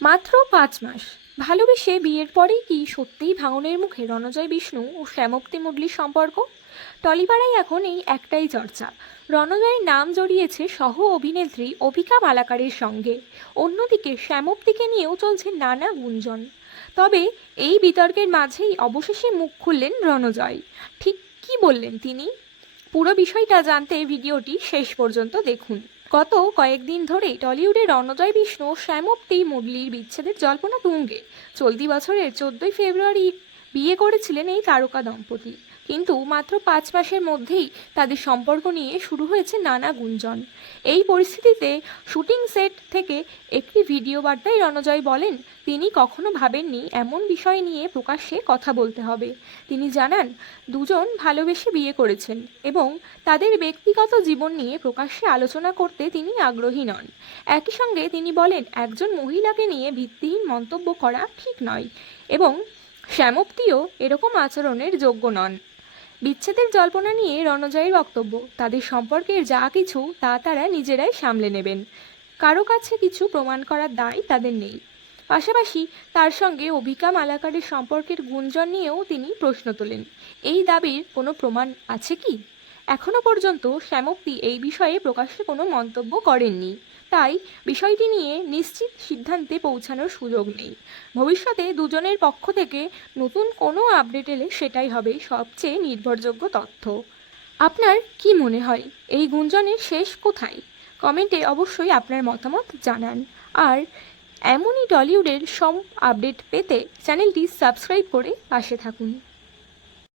মাত্র ৫ মাস ভালোবেসে বিয়ের পরেই কি সত্যিই ভাঙনের মুখে রণজয় বিষ্ণু ও শ্যামপ্তি মুডলির সম্পর্ক? টলিপাড়ায় এখন এই একটাই চর্চা। রণজয়ের নাম জড়িয়েছে সহ অভিনেত্রী অভিকা মালাকারের সঙ্গে। অন্যদিকে শ্যামপ্তিকে নিয়েও চলছে নানা গুঞ্জন। তবে এই বিতর্কের মাঝেই অবশেষে মুখ খুললেন রণজয়। ঠিক কী বললেন তিনি? পুরো বিষয়টা জানতে ভিডিওটি শেষ পর্যন্ত দেখুন। গত কয়েকদিন ধরে টলিউডে রণজয় বিষ্ণু ও শ্যামপ্তি মুডলির বিচ্ছেদের জল্পনা তুঙ্গে। চলতি বছরের 14ই ফেব্রুয়ারি বিয়ে করেছিলেন এই তারকা দম্পতি। কিন্তু মাত্র ৫ মাসের মধ্যেই তাদের সম্পর্ক নিয়ে শুরু হয়েছে নানা গুঞ্জন। এই পরিস্থিতিতে শুটিং সেট থেকে একটি ভিডিও বার্তায় রণজয় বলেন, তিনি কখনো ভাবেননি এমন বিষয় নিয়ে প্রকাশ্যে কথা বলতে হবে। তিনি জানান, দুজন ভালোবেসে বিয়ে করেছেন এবং তাদের ব্যক্তিগত জীবন নিয়ে প্রকাশ্যে আলোচনা করতে তিনি আগ্রহী নন। একই সঙ্গে তিনি বলেন, একজন মহিলাকে নিয়ে ভিত্তিহীন মন্তব্য করা ঠিক নয় এবং শ্যামপ্তিও এরকম আচরণের যোগ্য নন। বিচ্ছেদের জল্পনা নিয়ে রণজয়ের বক্তব্য, তাদের সম্পর্কের যা কিছু তা তারা নিজেরাই সামলে নেবেন। কারো কাছে কিছু প্রমাণ করার দায় তাদের নেই। পাশাপাশি তার সঙ্গে অভিকা মালাকারের সম্পর্কের গুঞ্জন নিয়েও তিনি প্রশ্ন তোলেন, এই দাবির কোনো প্রমাণ আছে কি? এখনও পর্যন্ত শ্যামপ্তি এই বিষয়ে প্রকাশ্যে কোনো মন্তব্য করেননি। তাই বিষয়টি নিয়ে নিশ্চিত সিদ্ধান্তে পৌঁছানোর সুযোগ নেই। ভবিষ্যতে দুজনের পক্ষ থেকে নতুন কোনো আপডেট এলে সেটাই হবে সবচেয়ে নির্ভরযোগ্য তথ্য। আপনার কি মনে হয় এই গুঞ্জনের শেষ কোথায়? কমেন্টে অবশ্যই আপনার মতামত জানান। আর এমনই টলিউডের সব আপডেট পেতে চ্যানেলটি সাবস্ক্রাইব করে পাশে থাকুন।